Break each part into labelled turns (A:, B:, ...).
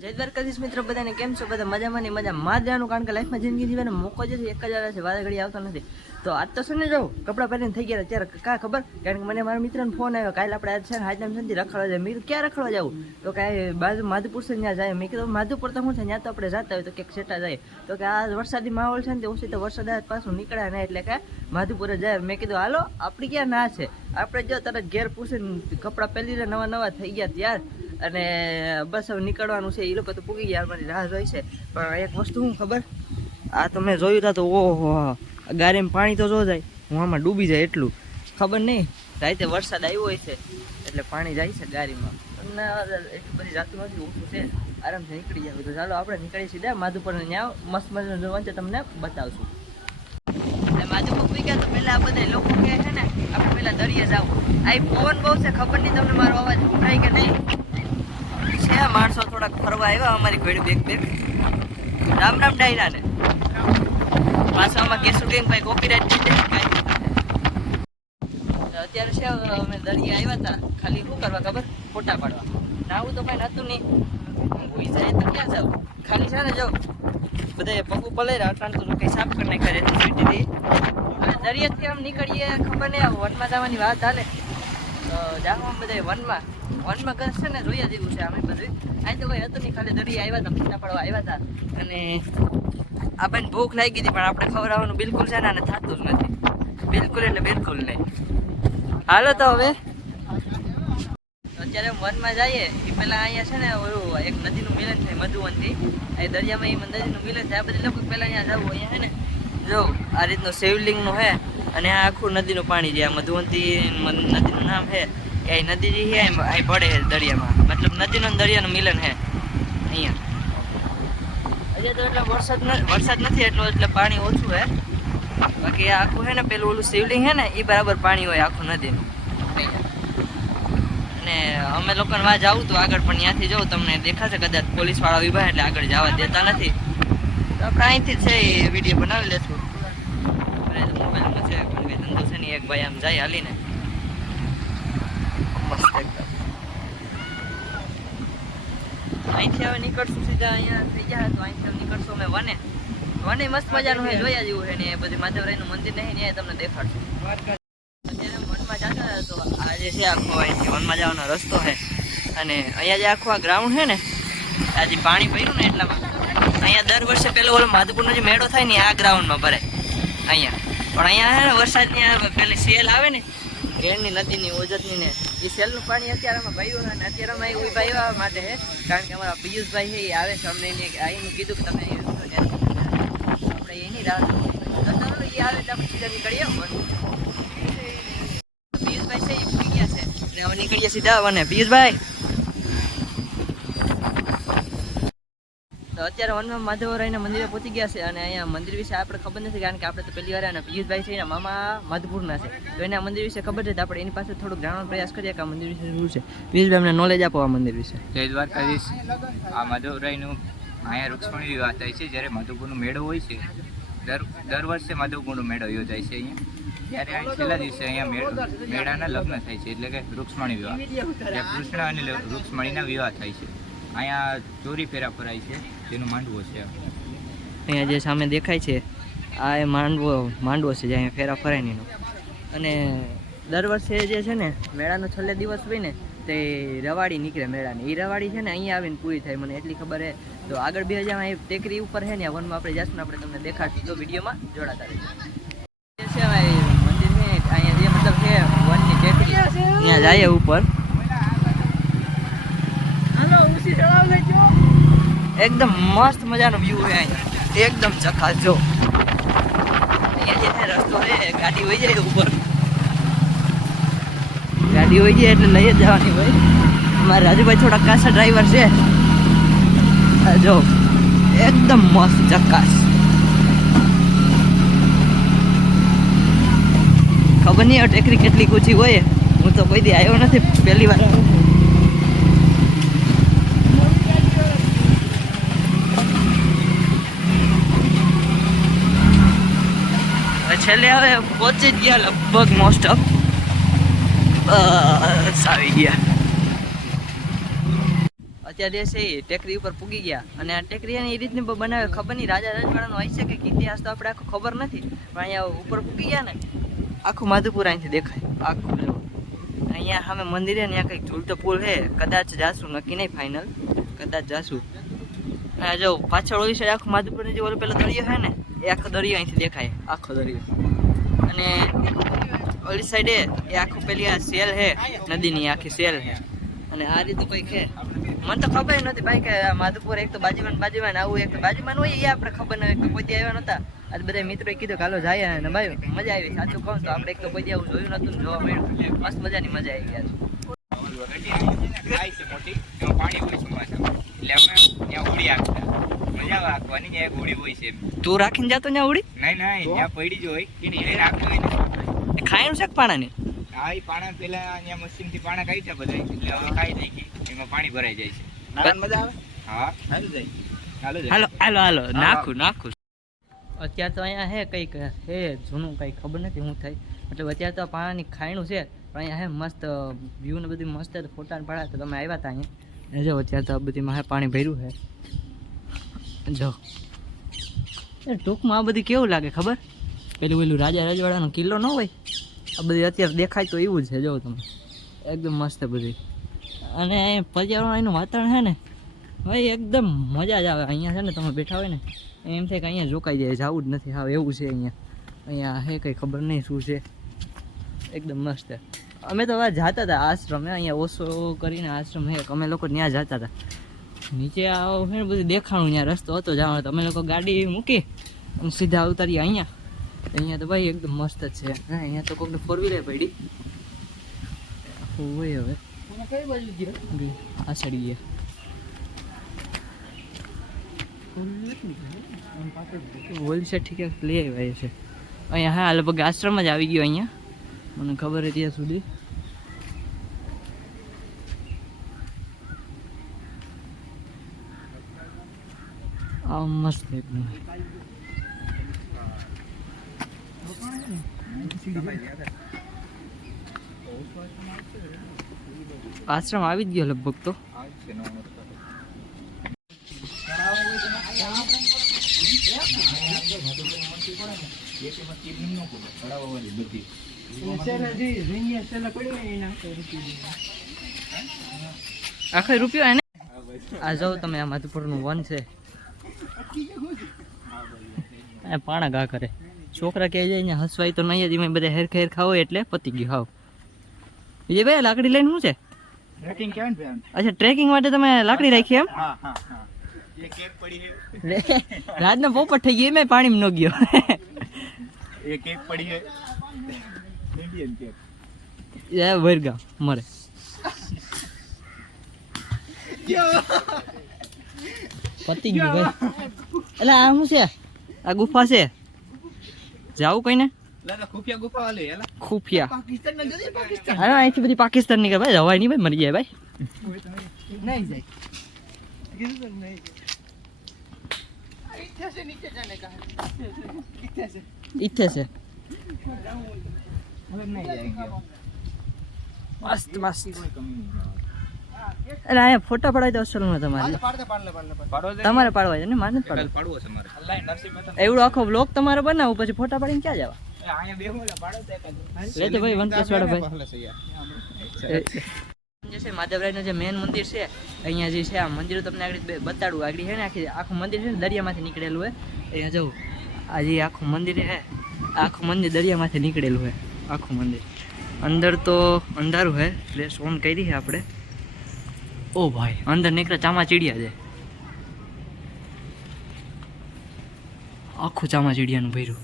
A: જય દ્વારકાધીશ મિત્રો, બધાને કેમ છો? બધા મજામાં ને મજા માદરાનું કારણ કે લાઈફમાં જિંદગી જીવવાનો મોકો જે છે એક જ આવે છે વારે ઘડી આવતો નથી. તો આજ તો શું જાઉં કપડાં પહેરીને થઈ ગયા ત્યારે કા ખબર? કારણ કે મને મારા મિત્રનો ફોન આવ્યો, કાલે આપણે આજ છે હાજનામ સંધી રખડવા જાય મેં ક્યાં રખડવા જાઉં તો કાંઈ બાજુ માધુપુર છે ત્યાં જાય. મેં કીધું, માધુપુર તો હું છે ત્યાં તો આપણે જતા હોય તો ક્યાંક સેટા જાય. તો કે આ વરસાદી માહોલ છે ને તે ઓછી તો વરસાદ આવે, પાછું નીકળ્યા ને એટલે કે માધુપુર જાય. મેં કીધું, હાલો, આપણી ક્યાં ના છે? આપણે જો તરત ઘેર પૂછીને કપડાં પહેરીને નવા નવા થઈ ગયા ત્યાર અને બસ હવે નીકળવાનું છે એ લોકો તો પૂગી ગયા મારી રાહ જોઈ છે. પણ એક વસ્તુ શું ખબર? આ તો મેં જોયું હતા તો ઓહો ગાડીમાં પાણી તો જો જાય. હું આમાં ડૂબી જાય એટલું. ખબર નહીં રાતે વરસાદ આવ્યો હોય છે, એટલે પાણી જાય છે ગાડીમાં તમને એટલું બધી જાતું નથી, ઓછું છે. આરામથી નીકળી જાય તો ચાલો, આપણે નીકળી સીધા માધુપર ત્યાં મસ્ત મજાનું જોવાનું છે, તમને બતાવશું. માધુપુર ગયા તો પહેલા બધા લોકો કહે છે ને, આપણે પહેલાં દરિયે જાવ. આ ફોન બહુ છે, ખબર નહીં તમને મારો અવાજ ઉભરાય કે નહીં છે માણસો થોડાક ફરવા આવ્યા, અમારી ઘડી બેગ બેગ. રામ રામ ડાયરા ને. પાછા આમાં કેસુ ગેંગ ભાઈ કોપીરાઇટ થઈ જાય અત્યારે છે અમે દરિયા આવ્યા હતા. ખાલી શું કરવા ખબર? ફોટા પાડવા. નાવું તો કાંઈ નતું નહીં. ભૂઈ જાય તો ક્યાં જાવ? ખાલી છે ને જો બધા પગું રહ્યા અટાણ તો કંઈ સાફ કરી નાખ્યા સ્વીટીથી દરિયાથી આમ નીકળીએ ખબર નહીં વનમાં જવાની વાત હાલે. જાઓ બધા વનમાં. વનમાં ઘર છે ને જોયા જેવું છે અમે બધું અહીં તો કોઈ હતું નહીં, ખાલી દરિયા આવ્યા હતા ફીટા પડવા આવ્યા હતા અને આપણને ભૂખ લાગી હતી, પણ આપણે ખવડાવવાનું બિલકુલ છે ને અને થતું જ નથી. બિલકુલ એટલે બિલકુલ નહીં. હાલો તો હવે. અત્યારે વનમાં જઈએ એ પહેલાં અહીંયા છે ને, ઓલું એક નદીનું મિલન થાય, મધુવનથી. એ દરિયામાં એ નદીનું મિલન થાય, આ બધી લોકો પહેલાં અહીંયા જવું, અહીંયા છે ને. જો, આ રીતનું શિવલિંગનું છે અને આ આખું નદીનું પાણી છે આ મધુવંતી નદીનું નામ છે, એ નદી જે છે અહીં પડે દરિયામાં. મતલબ નદીનું દરિયાનું મિલન છે અહીંયા. હજી તો એટલે વરસાદ વરસાદ નથી એટલો, એટલે પાણી ઓછું છે. બાકી આખું છે ને, પેલું ઓલું શિવલિંગ છે ને એ બરાબર પાણી હોય આખું નદીનું. અને અમે લોકોને વાત જાવું તો આગળ, પણ ત્યાંથી જવું, તમને દેખાશે કદાચ પોલીસવાળા વિભાગ એટલે આગળ જવા દેતા નથી. તો આપણે અહીંથી છે એ વીડિયો બનાવી લેશું આપણે તો મોબાઈલમાં છે પણ કંઈ ધંધો છે નહીં એક ભાઈ આમ જાય હાલીને. અહીંથી હવે નીકળશું સીધા અહીંયા થઈ ગયા તો અહીંથી નીકળશું અમે વને. વને મસ્ત મજાનું છે જોયા જેવું છે ને એ બધું. માધવરાયનું મંદિર નહીં ને તમને દેખાડશું. અત્યારે વનમાં જતા તો આ છે આખો અહીંથી વનમાં જવાનો રસ્તો છે. અને અહીંયા જે આખું ગ્રાઉન્ડ છે ને, આજે પાણી ભર્યું ને એટલામાં. અહીંયા દર વર્ષે પેલો ઓલો માધુપુરનો જે મેળો થાય ને, આ આ ગ્રાઉન્ડમાં ભરાય. અહીંયા. પણ અહીંયા છે ને વરસાદની પેલી સેલ આવે ને રેણની નદીની ઓજતની ને એ સેલનું પાણી અત્યારે અમે ભર્યું અને અત્યારે અમે ભાઈ માટે છે કારણ કે અમારા પિયુષભાઈ છે એ આવે છે અમને એને આવીને કીધું તમે. આપણે એની રાહ એ આવે નીકળીએ છે એ ગયા છે. અને હવે નીકળીએ સીધા વને પિયુષભાઈ! તો અત્યારે વનમાં માધવરાયના મંદિરે પહોંચી ગયા છે અને અહીંયા મંદિર વિશે આપણે ખબર નથી, કારણ કે આપણે તો પહેલી વાર અને પિયુષભાઈ છે, એના મામા માધપુરના છે. તો એના મંદિર વિશે ખબર છે, તો આપણે એની પાસે થોડુંક જાણવાનો પ્રયાસ કરીએ કે આ મંદિર વિશે શું છે. પિયુષભાઈ, અમને નોલેજ આપો આ મંદિર વિશે.
B: જય દ્વારકાધીશ. આ માધવરાયનું અહીંયા રૂક્ષ્મણી વિવાહ થાય છે, જ્યારે માધવપુરનો મેળો હોય છે. દર દર વર્ષે માધવપુરનો મેળો યોજાય છે અહીંયા. ત્યારે છેલ્લા દિવસે અહીંયા મેળ, મેળાના લગ્ન થાય છે, એટલે કે રૂક્ષ્મણી વિવાહ. કૃષ્ણ અને રૂક્ષ્મણીના વિવાહ થાય છે. અહીંયા ચોરી ફેરા ફરાય છે તેનો માંડવો છે.
A: અહીંયા જે સામે દેખાય છે આ એ માંડવો માંડવો છે જે અહીંયા ફેરા ફરાય એનો અને દર વર્ષે જે છે ને મેળાનો છેલ્લે દિવસ હોય ને તે રવાડી નીકળે મેળાની. એ રવાડી છે ને અહીંયા આવીને પૂરી થાય. મને એટલી ખબર છે તો આગળ બે હજાર એ ટેકરી ઉપર છે ને આ વનમાં આપણે જશું ને આપણે તમને દેખાડશું. તો વિડીયોમાં જોડાતા રહીશું. જે છે મંદિર છે અહીંયા જે મતલબ છે વનની ટેકરી. ત્યાં જાય ઉપર. એકદમ મસ્ત મજાનો વ્યૂ હોય અહીંયા. એકદમ ચકાસ જો. રસ્તો છે, ગાડી હોય જાય ઉપર. ગાડી હોય જાય એટલે લઈ જ જવાની હોય. મારા રાજુભાઈ થોડા કાસા ડ્રાઈવર છે. જો, એકદમ મસ્ત ચકાસ. ખબર નહીં ટેકરી કેટલી ઊંચી હોય. હું તો કોઈ દી આવ્યો નથી, પહેલી વાર છેલ્લે હવે પહોંચી જ ગયા લગભગ મોસ્ટ ઓફ આવી ગયા. અત્યારે છે એ ટેકરી ઉપર પૂગી ગયા. અને આ ટેકરી એ રીતની બનાવે ખબર નહીં. રાજા રજવાડાનો હોય છે કે ઇતિહાસ તો આપણે આખો ખબર નથી. પણ અહીંયા ઉપર પૂગી ગયા ને, આખું માધુપુર અહીંથી દેખાય. આખું અહીંયા સામે મંદિરે ને ત્યાં કંઈક ઝૂલતો પુલ છે. કદાચ જાશું, નક્કી નહીં ફાઇનલ કદાચ જાશું. આ જો પાછળ ઓલી સાઈડ આખું માધુપુરની જે ઓલો પેલો દરિયો છે ને, એ આખો દરિયો અહીંથી દેખાય. આખો દરિયો. અને ઓલી સાઈડે એ આખું પેલી આ સેલ હે, નદીની આખી સેલ હે. અને આ રીતે કંઈક હે. મને તો ખબર નથી ભાઈ કે માધુપુર એક તો બાજુમાં બાજુમાં આવું એક તો બાજુમાં હોય એ આપણે ખબર ન હોય તો આવ્યા નતા. આજ બધા મિત્રોએ કીધું કે હાલો જાય અને ભાઈ મજા આવી. સાચું કહું તો આપણે એક તો કોઈ આવું જોયું નતું જોવા મળ્યું. મસ્ત મજાની મજા આવી ગયા
B: છે. મોટી પાણી હોય એટલે અમે ત્યાં ઉડી આંકતા મજા આવે આંકવાની એક હોળી હોય છે
A: તું રાખીને જાતો ને ઉડી?
B: નહીં નહીં ત્યાં પડી જ હોય. એને રાખવી હોય.
A: ખાયનું શાક પાણાની?
B: હા એ પાણા પેલા અહીંયા મશીનથી પાણા ખાઈ છે બધા. એટલે હવે ખાઈ નાખી. એમાં પાણી ભરાઈ જાય છે.
C: મજા આવે?
B: હા.
C: હાલો જાય.
A: હાલો હાલો હાલો. નાખું નાખું. અત્યારે તો અહીંયા હે કંઈક હે જૂનું કંઈ ખબર નથી શું થાય. મતલબ અત્યારે તો આ પાણી ખાયણું છે પણ અહીંયા હે મસ્ત વ્યૂ ને બધું મસ્ત ફોટા ને પાડા. તો તમે આવ્યા હતા અહીંયા. જો અત્યારે તો આ બધી મારે પાણી ભર્યું છે જો. ટૂંકમાં આ બધી કેવું લાગે, ખબર? પેલું પેલું રાજા રજવાડાનો કિલ્લો ન હોય? આ બધી અત્યારે દેખાય તો એવું છે, જો તમે. એકદમ મસ્ત બધી. અને પર્યાવરણ એનું વાતાવરણ છે ને, ભાઈ એકદમ મજા જ આવે. અહીંયા છે ને તમે બેઠા હોય ને, એમ થાય કે અહીંયા જોકાઈ જાય. જવું જ નથી. આવે એવું છે અહીંયા. અહીંયા હે કંઈ ખબર નહીં શું છે. એકદમ મસ્ત. અમે તો જતા હતા આશ્રમે. અહીંયા ઓછો કરીને આશ્રમ હે અમે લોકો ત્યાં જતા હતા. નીચે આવો ને બધું દેખાણું ત્યાં રસ્તો હતો જવાનો તો અમે લોકો ગાડી મૂકી અને સીધા ઉતારીએ અહીંયા. અહીંયા તો ભાઈ એકદમ મસ્ત જ છે. હા અહીંયા તો કોઈકને ફોર વ્હીલર પડી. હોય હવે.
C: કઈ બાજુ ગયા?
A: આ સડી ગયા. સાઈડ ઠીક લઈ આવ્યા છે. અહીંયા હા લગભગ આશ્રમ જ આવી ગયો અહીંયા. મને ખબર હતી ત્યાં સુધી. આ મસ્ત આશ્રમ આવી જ ગયો લગભગ તો.
B: ન.
A: આખો રૂપિયો આ જાઓ તમે, આ માધુપુરનું વન છે. પાણા ગા કરે. છોકરા કહે છે અહીંયા હસવાય તો નહીં જ એમાં બધા હેર ખેર ખાવો એટલે પતી ગયું હાવ. બીજે ભાઈ લાકડી લઈને શું છે?
C: ટ્રેકિંગ
A: અચ્છા ટ્રેકિંગ માટે તમે લાકડી રાખી એમ. રાતનો પોપટ થઈ ગયો એમાં પાણીમાં ન ગયો.
C: એક એક પડી ઇન્ડિયન કેક
A: એ વરગા મરે. પતી ગયું ભાઈ એટલે આ શું છે આ ગુફા છે જાવું કઈ ને
C: લાલા ખુફિયા ગુફા વાલે એલા
A: ખુફિયા
C: પાકિસ્તાન ના જજે પાકિસ્તાન
A: અરે અહીંથી બધી પાકિસ્તાન ની કે ભાઈ જવાય નહીં ભાઈ મરી જાય ભાઈ
C: નહીં જાય કીધું તો નહીં इथे से नीचे जाने
A: અરે અહીંયા ફોટા પડાવી દો અસલમાં તમારે. તમારે પાડવા છે ને મારે પાડવો.
B: છે
A: એવડો આખો બ્લોગ તમારે બનાવો પછી ફોટા પાડીને ક્યાં જવા? માધવરાયનું જે મેન મંદિર છે અહીંયા જે છે આ મંદિર તમને આગળ બતાડું. આગળ છે ને આખી આખું મંદિર છે દરિયામાંથી નીકળેલું હોય અહીંયા જવું આજે આખું મંદિર છે આખું મંદિર દરિયામાંથી નીકળેલું હોય આખું મંદિર. અંદર તો અંધારું હે એટલે સોન કરી આપણે. ઓ ભાઈ, અંદર નીકળે, ચામાચીડિયા છે આખું ચામાચીડિયાનું ભર્યું.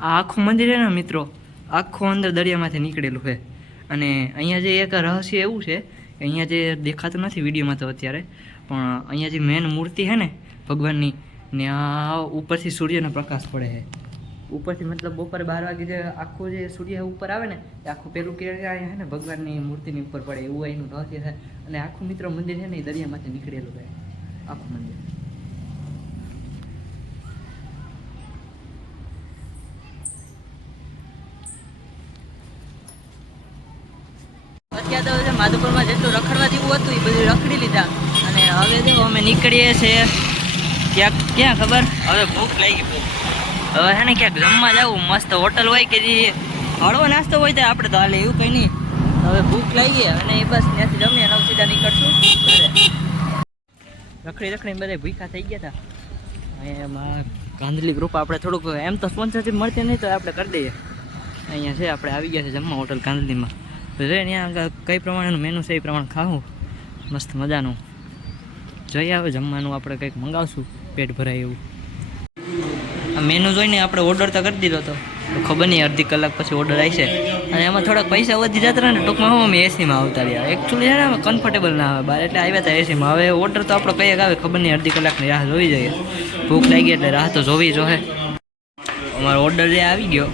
A: આ આખું મંદિર ને મિત્રો, આખું અંદર દરિયામાંથી નીકળેલું છે. અને અહીંયા જે એક રહસ્ય એવું છે, કે અહીંયા જે દેખાતું નથી વિડીયોમાં તો અત્યારે, પણ અહીંયા જે મેન મૂર્તિ છે ને, ભગવાનની, ને આ ઉપરથી સૂર્યનો પ્રકાશ પડે છે. ઉપરથી મતલબ બપોરે બાર વાગે જે આખું જે સૂર્ય ઉપર આવે ને, એ આખું પેલું કિરણ છે ને, ભગવાનની મૂર્તિની ઉપર પડે, એવું એનું રહસ્ય છે. અને આખું મિત્ર મંદિર છે ને, એ દરિયામાંથી નીકળેલું છે. આખું મંદિર. અત્યારે તો માધુપુરમાં જેટલું રખડવા જેવું હતું, એ બધું રખડી લીધા. અને હવે જો અમે નીકળીએ છીએ, ક્યાંક ક્યાં ખબર? હવે ભૂખ લાગી બહુ હવે છે ને ક્યાંક જમવા જવું, મસ્ત હોટલ હોય કે જે હળવો નાસ્તો હોય તો આપણે તો હાલે, એવું કંઈ નહીં. હવે ભૂખ લાગી અને એ બસ ત્યાંથી જમીએ નવ સીધા નીકળશું. રખડી રખડી બધા ભૂખા થઈ ગયા હતા એમાં ગાંધલી ગ્રુપ આપણે થોડુંક એમ તો સ્પોન્સરશીપ મળતી નહીં તો આપણે કરી દઈએ. અહીંયા છે, આપણે આવી ગયા છે જમવા હોટલ ગાંધલીમાં. તો જોઈએ આગળ કઈ પ્રમાણેનું મેનુ છે એ પ્રમાણે ખાવું. મસ્ત મજાનું. જોઈએ આવે, જમવાનું આપણે કંઈક મંગાવશું, પેટ ભરાય એવું. મેનુ જોઈને આપણે ઓર્ડર તો કરી દીધો હતો ખબર નહીં, અડધી કલાક પછી ઓર્ડર આવશે અને એમાં થોડાક પૈસા વધી જતા રહે ને, ટૂંકમાં અમે એસીમાં આવતા રહ્યા. એકચ્યુઅલી છે ને કમ્ફર્ટેબલ ના આવે બહાર. એટલે આવ્યા હતા એસીમાં હવે ઓર્ડર તો આપણો કઈ આવે, ખબર નહીં, અડધી કલાકની રાહ જોવી જોઈએ. ભૂખ લાગી એટલે રાહ તો જોવી જોહે અમારો ઓર્ડર જે આવી ગયો.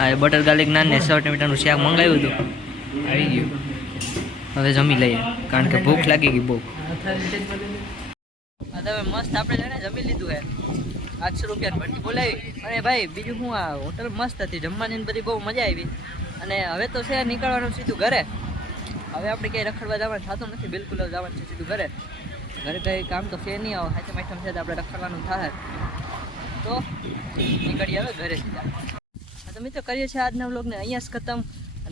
A: આ બટર ગાર્લિક નાન ને સો ટમેટાનું શાક મંગાવ્યું હતું. આવી ગયું. હવે જમી લઈએ, કારણ કે ભૂખ લાગી ગઈ બહુ. હા તો હવે મસ્ત આપણે જમી લીધું હે. આઠસો રૂપિયા ભરતી બોલાવી. અને ભાઈ, બીજું હું આ હોટલ મસ્ત હતી. જમવાની બધી બહુ મજા આવી. અને હવે તો છે, નીકળવાનું સીધું ઘરે. હવે આપણે ક્યાંય રખડવા જવાનું થતું નથી. બિલકુલ જવાનું છે સીધું ઘરે. ઘરે કંઈ કામ તો છે નહીં. આવે હાથે માઠમ છે તો આપણે રખડવાનું થાય. તો નીકળીએ હવે ઘરે. સીધા તો મિત્રો, કરીએ છીએ આજના વ્લોગને અહીંયા જ ખતમ.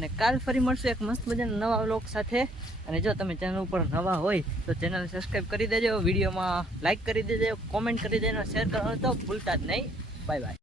A: અને કાલ ફરી મળશું એક મસ્ત મજાના નવા વ્લોગ સાથે. અને જો તમે ચેનલ ઉપર નવા હોય, તો ચેનલ સબસ્ક્રાઈબ કરી દેજો, વિડીયોમાં લાઇક કરી દેજો કોમેન્ટ કરી દેજો શેર કરવાનું તો ભૂલતા જ નહીં. Bye bye